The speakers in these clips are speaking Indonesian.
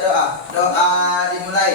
doa. Doa dimulai.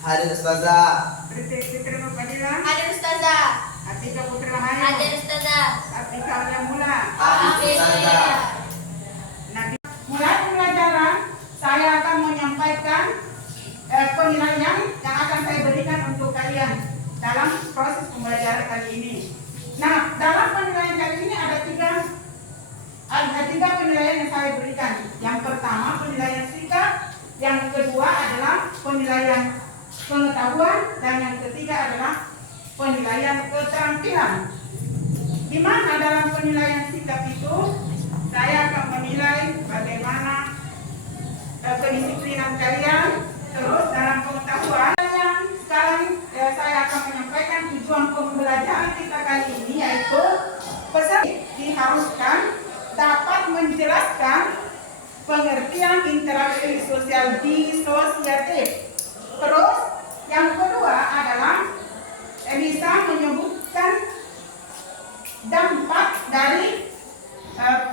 Hadir Ustazah. Fitri Nurfadilah. Hadir Ustazah. Atika Putri Rahayu. Hadir Ustazah. Atika Alia Mula. Hadir Ustazah. Nah, mulai pembelajaran saya akan menyampaikan penilaian yang akan saya berikan untuk kalian dalam proses pembelajaran kali ini. Nah, dalam penilaian kali ini ada tiga penilaian yang saya berikan. Yang pertama penilaian sikap, yang kedua adalah penilaian pengetahuan, dan yang ketiga adalah penilaian keterampilan. Di mana dalam penilaian sikap itu saya akan menilai bagaimana kedisiplinan kalian. Terus dalam pengetahuan yang sekarang saya akan menyampaikan tujuan pembelajaran kita kali ini, yaitu pesan diharuskan dapat menjelaskan pengertian interaksi sosial disosiatif. Terus yang kedua adalah bisa menyebutkan dampak dari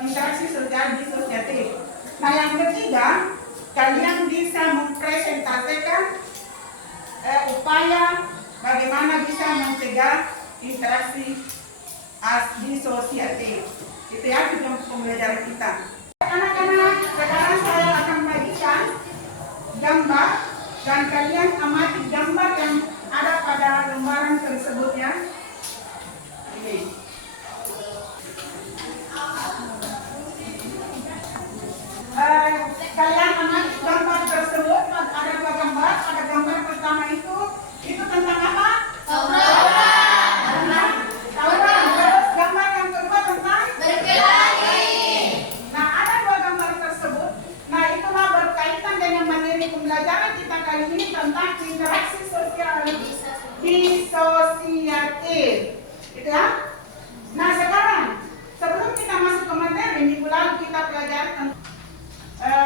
interaksi sosial disosiatif. Nah, yang ketiga, kalian bisa mempresentasikan upaya bagaimana bisa mencegah interaksi disosiatif. Itu ya tujuan pembelajaran kita. Anak-anak, sekarang saya akan bagikan gambar dan kalian amati gambar yang ada pada lembaran tersebut ya. Ini. Kalian amati gambar tersebut, ada dua gambar. Pada gambar pertama itu tentang apa? Tauran. Terus gambar yang kedua tentang Berkelahi. Nah, ada dua gambar tersebut. Nah, itulah berkaitan dengan materi pembelajaran kita kali ini tentang interaksi sosial disosiatif. Gitu ya. Nah, sekarang sebelum kita masuk ke materi, minggu lalu kita pelajari tentang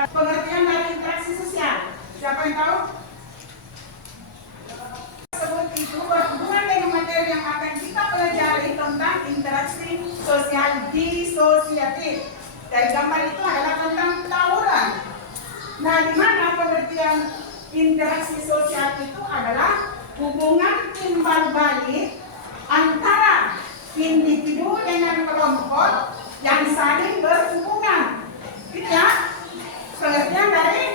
pengertian dari interaksi sosial. Siapa yang tahu? Tersebut itu berhubungan dengan materi yang akan kita pelajari tentang interaksi sosial disosiatif. Dari gambar itu adalah tentang tawuran. Nah, di mana pengertian interaksi sosial itu adalah hubungan timbal balik antara individu dengan kelompok yang saling berhubungan. Gitu ya. Pengertian dari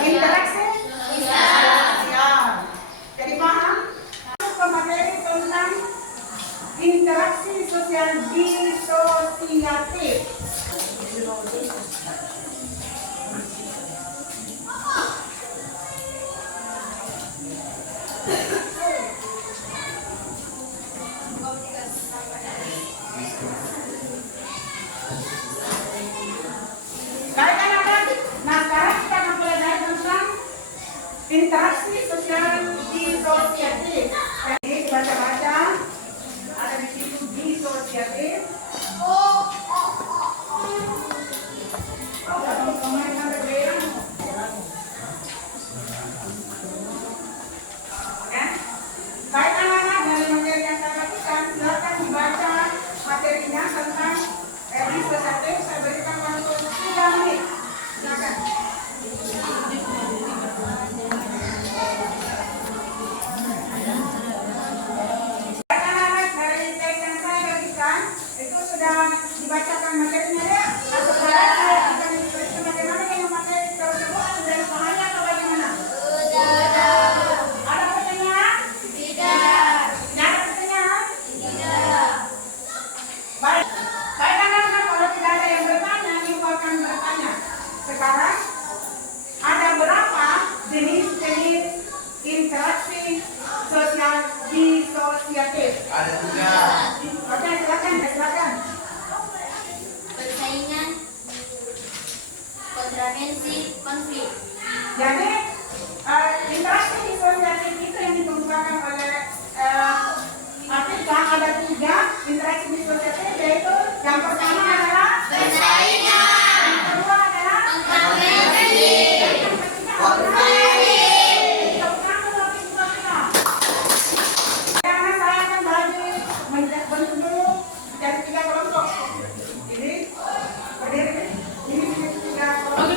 interaksi sosial. Jadi paham? Masuk ke materi tentang interaksi sosial disosiatif. Baik anak-anak, nah sekarang kita akan belajar tentang interaksi sosial disosiatif. Jadi baca-baca, ada di situ disosiatif. Ada 3. Oke, silakan. Persaingan, kontravensi, konflik. Jadi interaksi disosiatif itu yang dikemukakan oleh Afrika ada 3 interaksi disosiatif, yaitu yang pertama adalah Persaingan, yang kedua adalah kontravensi, yang ketiga adalah karena saya akan bagi bentuk dulu dari 3 kelompok. Ini berdiri ini 3 kelompok.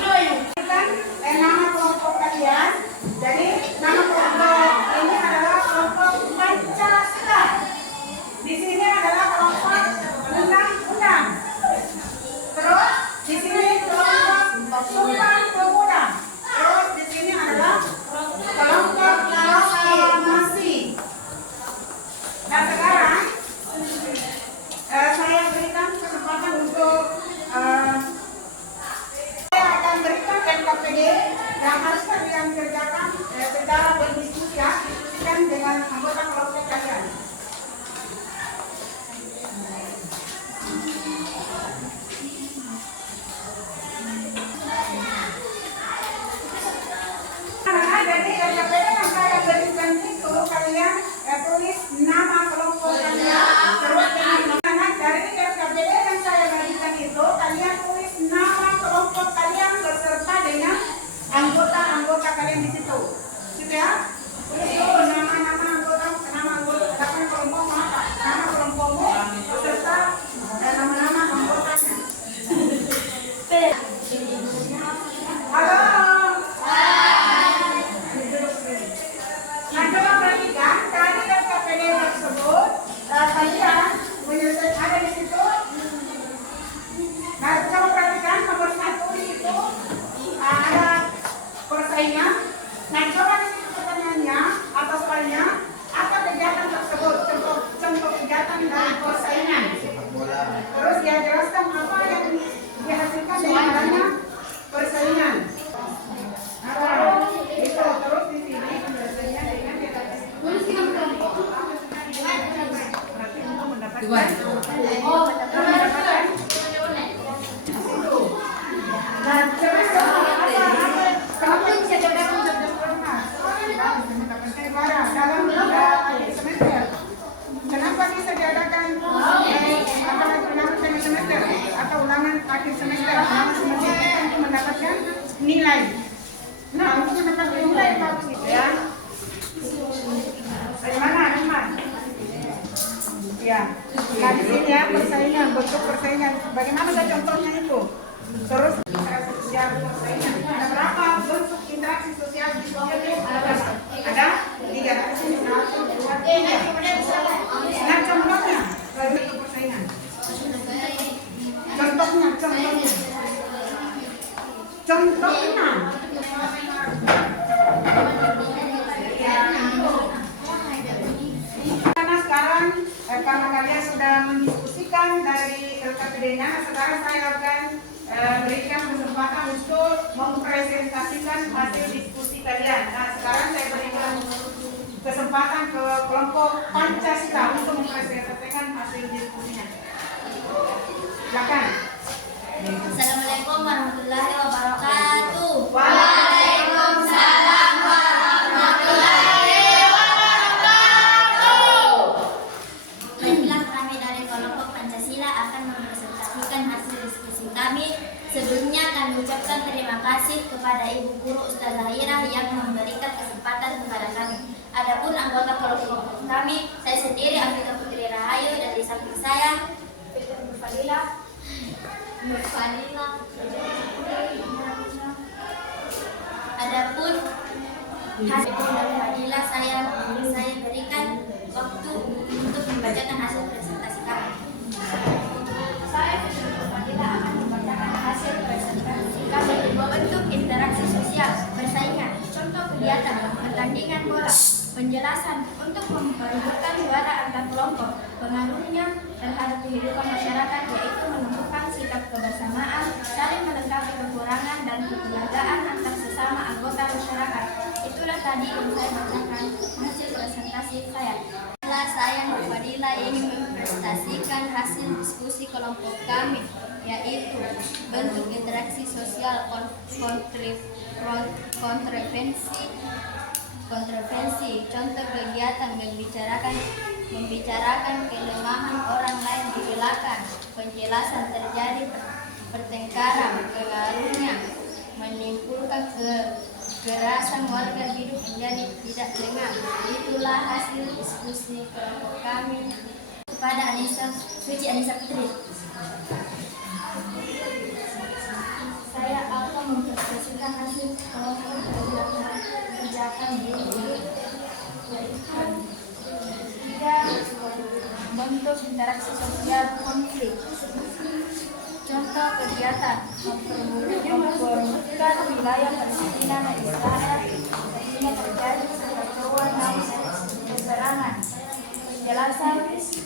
Nama kelompok kalian. Jadi nama kelompok ini adalah kelompok Pancasila. Di sini adalah kelompok undang-undang. Terus di sini kelompok Sumpah Pemuda. Terus di sini adalah kelompok proklamasi. Nah sekarang saya berikan kesempatan untuk saya akan berikan NKPD yang harus kalian kerjakan secara berdiskusi ya, diskusikan dengan anggota kelompok kalian. Jadi NKPD yang saya berikan itu kalian tulis nama kelompok kalian, terus dengan dari NKPD yang saya berikan itu kalian tulis nama kelompok kalian beserta dengan anggota kalian di situ, gitu ya. Tulis dulu nama anggota, daftar kelompok apa, nama kelompokmu beserta nama anggotanya. Halo. Nah, coba perhatikan dari KPD tersebut kalian menyelesaikan ada di situ. Nah, coba perhatikan nomor 1 di situ ada persaingan. Nah, coba di situ pertanyaannya atau soalnya apa kegiatan tersebut, contoh kegiatan dari persaingan. Bola. Terus dia jelaskan apa yang dihasilkan dengan adanya persaingan. Nah, itu terus di sini penjelasannya dengan kenapa bisa diadakan ulangan semester atau ulangan akhir semester? Karena semester kita untuk mendapatkan nilai. Nah, untuk mendapatkan nilai bagus gitu ya. Bagaimana, teman? Ya. Nah, di sini ya persaingan, bentuk persaingan. Bagaimana contohnya itu? Terus interaksi sosial persaingan. Ada berapa bentuk interaksi sosial di sosial? Ada 3. Di sini 1, 2, 3. Nah, contohnya bentuk persaingan. Contohnya. Karena sekarang karena kalian sudah mendiskusikan dari LKPD-nya, sekarang saya akan berikan kesempatan untuk mempresentasikan hasil diskusi kalian. Nah, sekarang saya berikan kesempatan ke kelompok Pancasila untuk mempresentasikan hasil diskusinya. Silakan. Assalamualaikum warahmatullahi wabarakatuh. Waalaikumsalam warahmatullahi wabarakatuh. Baiklah, kami dari kelompok Pancasila akan mempresentasikan hasil diskusi kami. Sebelumnya kami ucapkan terima kasih kepada Ibu Guru Ustazah Ira yang memberikan kesempatan kepada kami. Adapun anggota kelompok kami, saya sendiri Afrika Putri Rahayu, dan di samping saya Nurfadila. Adapun hasil Nurfadila saya berikan waktu untuk membacakan hasil presentasi kami. Saya Nurfadila akan membacakan hasil presentasi kami. Bentuk interaksi sosial, persaingan, contoh kegiatan, pertandingan bola, penjelasan untuk memperlukan suara antar kelompok, pengaruhnya terhadap kehidupan masyarakat, yaitu menumbuhkan sikap kebersamaan, saling melengkapi kekurangan dan kekeluargaan antar sesama anggota masyarakat. Itulah tadi yang saya bacakan hasil presentasi saya. Fadila Sayang Fadila ingin mempresentasikan hasil diskusi kelompok kami, yaitu bentuk interaksi sosial kontroversi, contoh kegiatan membicarakan kelemahan orang lain di belakang, penjelasan terjadi pertengkaran, pengaruhnya menimbulkan kekerasan warga hidup menjadi tidak tenang. Itulah hasil diskusi kelompok kami. Kepada Suci Anissa Putri, saya akan mempresentasikan hasil kelompok kerjakan yaitu bentuk interaksi sosial konflik. Contoh kegiatan memperebutkan wilayah Palestina dan Israel sehingga terjadi kekacauan dan peperangan. Penjelasan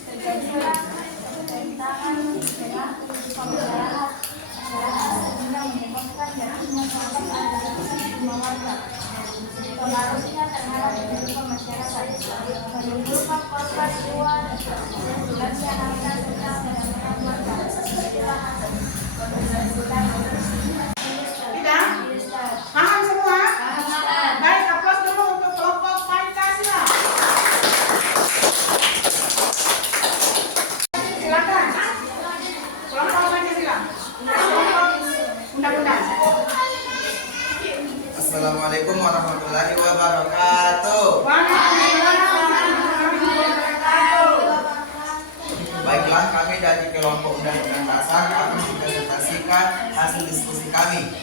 terjadilah pertentangan di tengah masyarakat sehingga menyebabkan jatuhnya korban antara kedua warga. Pengaruhnya terhadap kehidupan masyarakat, menimbulkan korban jiwa dan jelasnya harta serta penanganan warga. Tidak? Paham semua? Baik, aplaus dulu untuk kelompok Pancasila. Silakan. Kelompok Pancasila. Kelompok undang-undang. Assalamualaikum warahmatullahi wabarakatuh. Baiklah, kami dari kelompok undang-undang dasar akan mempresentasikan hasil diskusi kami.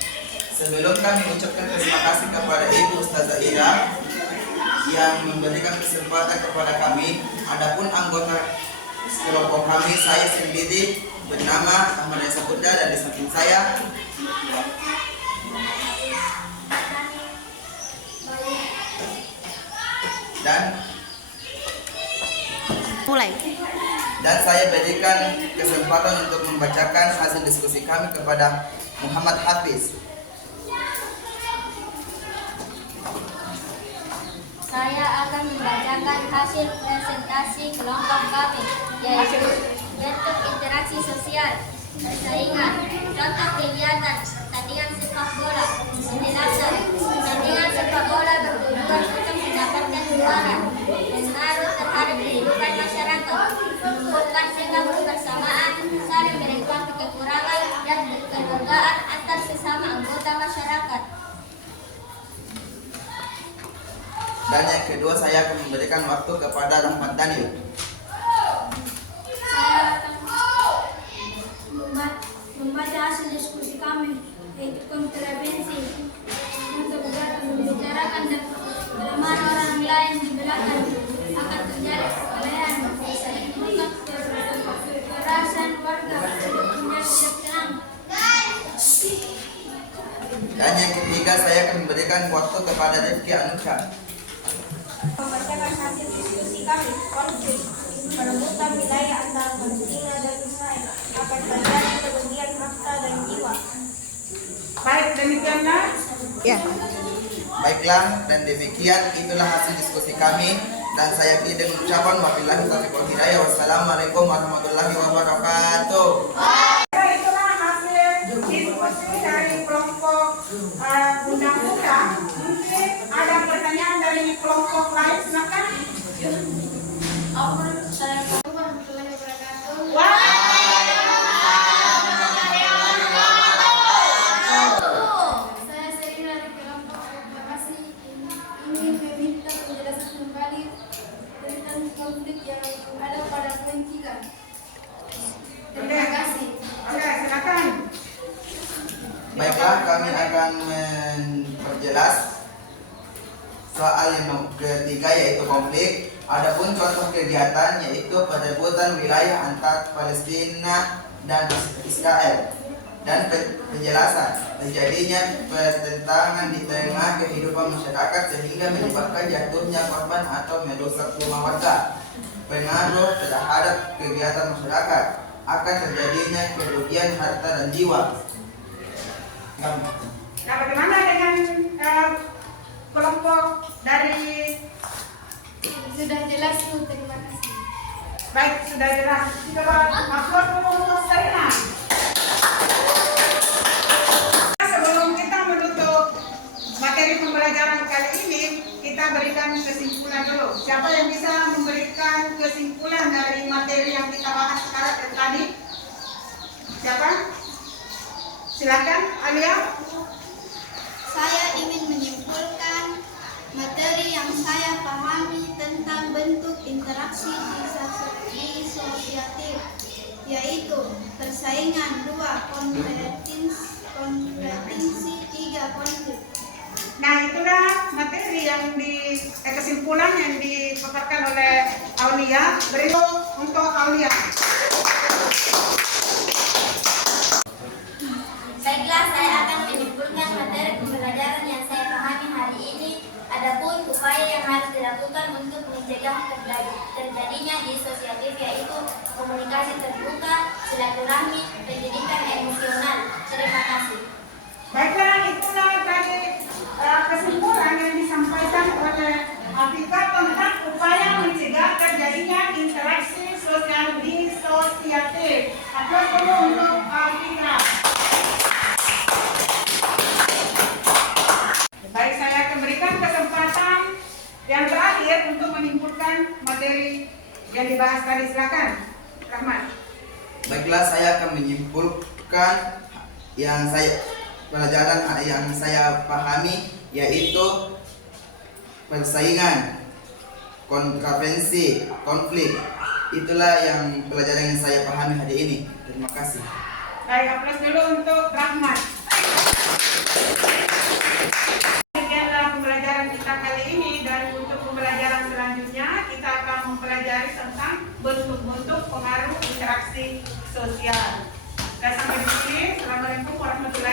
Sebelum kami ucapkan terima kasih kepada Ibu Ustazah Ira yang memberikan kesempatan kepada kami. Adapun anggota kelompok kami, saya sendiri bernama Ahmad Saputra dan di samping saya dan saya berikan kesempatan untuk membacakan hasil diskusi kami kepada Muhammad Hafiz. Saya akan membacakan hasil presentasi kelompok kami, yaitu bentuk interaksi sosial, persaingan, contoh kegiatan, pertandingan sepak bola, penjelasan, pertandingan sepak bola bertujuan untuk mendapatkan juara, pengaruh terhadap kehidupan masyarakat, membuat sikap kebersamaan, saling menikmati kekurangan dan kekeluargaan antar sesama anggota masyarakat. Dan yang kedua, saya akan memberikan waktu kepada Rahmat Daniel. Saya akan membaca hasil diskusi kami, yaitu kontroversi, untuk membicarakan dan kelemahan orang lain di belakang akan terjadi perkelahian, menimbulkan kekerasan warga hidup menjadi tenang. Dan yang ketiga, saya akan memberikan waktu kepada Rifki Anuka. Membacakan hasil diskusi kami, konflik perebutan wilayah antara Palestina dan Israel akan terjadi kerugian harta dan jiwa. Baik, demikianlah. Baiklah, dan demikian itulah hasil diskusi kami. Dan saya akhiri dengan ucapan wabillahi taufiq wal hidayah. Wassalamualaikum warahmatullahi wabarakatuh. Itulah hasil diskusi dari kelompok undang-undang. Mungkin ada pertanyaan dari kelompok lain, silakan. Assalamualaikum warahmatullahi wabarakatuh. Saya sering dari kelompok advokasi ingin meminta penjelasan kembali tentang konflik yang ada pada pelantikan. Terima kasih. Oke, silakan. Baiklah, kami akan memperjelas soal yang ketiga, yaitu konflik. Adapun contoh kegiatan yaitu perebutan wilayah antar Palestina dan Israel, dan penjelasan terjadinya pertentangan di tengah kehidupan masyarakat sehingga menyebabkan jatuhnya korban atau merusak rumah warga, pengaruh terhadap kegiatan masyarakat, akan terjadinya kerugian harta dan jiwa. Nah, bagaimana dengan kelompok dari Sudah jelas Bu, terima kasih. Baik, sudah jelas. Coba upload dulu untuk saya. Sebelum kita menutup materi pembelajaran kali ini, kita berikan kesimpulan dulu. Siapa yang bisa memberikan kesimpulan dari materi yang kita bahas sekarang tadi? Siapa? Silakan, Alia. Saya ingin menyimpulkan materi yang saya pahami tentang bentuk interaksi disosiatif, yaitu persaingan 2, kompetensi 3, konflik. Nah, itulah materi yang kesimpulan yang dipaparkan oleh Aulia. Berikut untuk Aulia. Baiklah, saya akan menyimpulkan materi pembelajaran yang saya pahami hari ini. Adapun upaya yang harus dilakukan untuk mencegah terjadinya disosiatif, yaitu komunikasi terbuka, silaturahmi, pendidikan emosional. Terima kasih. Baiklah, itulah tadi kesimpulan yang disampaikan oleh Afika tentang upaya mencegah terjadinya interaksi sosial disosiatif. Aplaus dulu untuk Afika. Baik, saya akan berikan kesempatan yang terakhir untuk menyimpulkan materi yang dibahas tadi. Silakan, Rahmat. Baiklah, saya akan menyimpulkan pelajaran yang saya pahami, yaitu persaingan, kontravensi, konflik. Itulah yang pelajaran yang saya pahami hari ini. Terima kasih. Baik, aplaus dulu untuk Rahmat. Demikianlah pembelajaran kita kali ini, dan untuk pembelajaran selanjutnya kita akan mempelajari tentang bentuk-bentuk pengaruh interaksi sosial. Dan sampai di sini, Assalamualaikum warahmatullahi